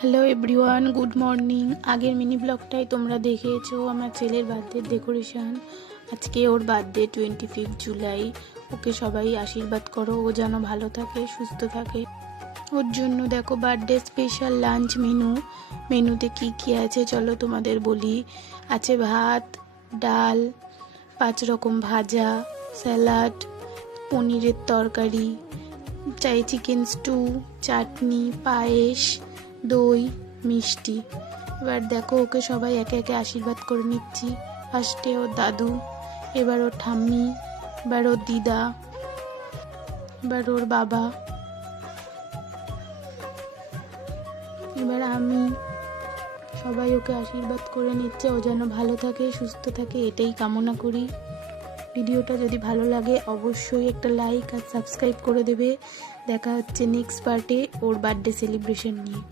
Hello everyone, good morning. আগের mini ব্লগটাই তোমরা দেখেছো আমার ছেলের বার্থডে ডেকোরেশন। আজকে ওর বার্থডে 25 জুলাই। ওকে সবাই আশীর্বাদ করো, ও যেন ভালো থাকে, সুস্থ থাকে। ওর জন্য দেখো বার্থডে স্পেশাল লাঞ্চ মেনুতে কি কি আছে চলো তোমাদের বলি। আছে ভাত, ডাল, 5 রকম ভাজা, স্যালাড, পনিরের তরকারি, চিকেন স্টু, চাটনি, পায়েস, দই, মিষ্টি। এবার দেখো ওকে সবাই একে একে আশীর্বাদ করে নিচ্ছি। ফার্স্টে ওর দাদু, এবার ওর ঠাম্মি, এবার ওর দিদা, এবার ওর বাবা, এবার আমি। সবাই ওকে আশীর্বাদ করে নিচ্ছে, ও যেন ভালো থাকে, সুস্থ থাকে, এটাই কামনা করি। ভিডিওটা যদি ভালো লাগে অবশ্যই একটা লাইক আর সাবস্ক্রাইব করে দেবে। দেখা হচ্ছে নেক্সট পার্টে ওর বার্থডে সেলিব্রেশন নিয়ে।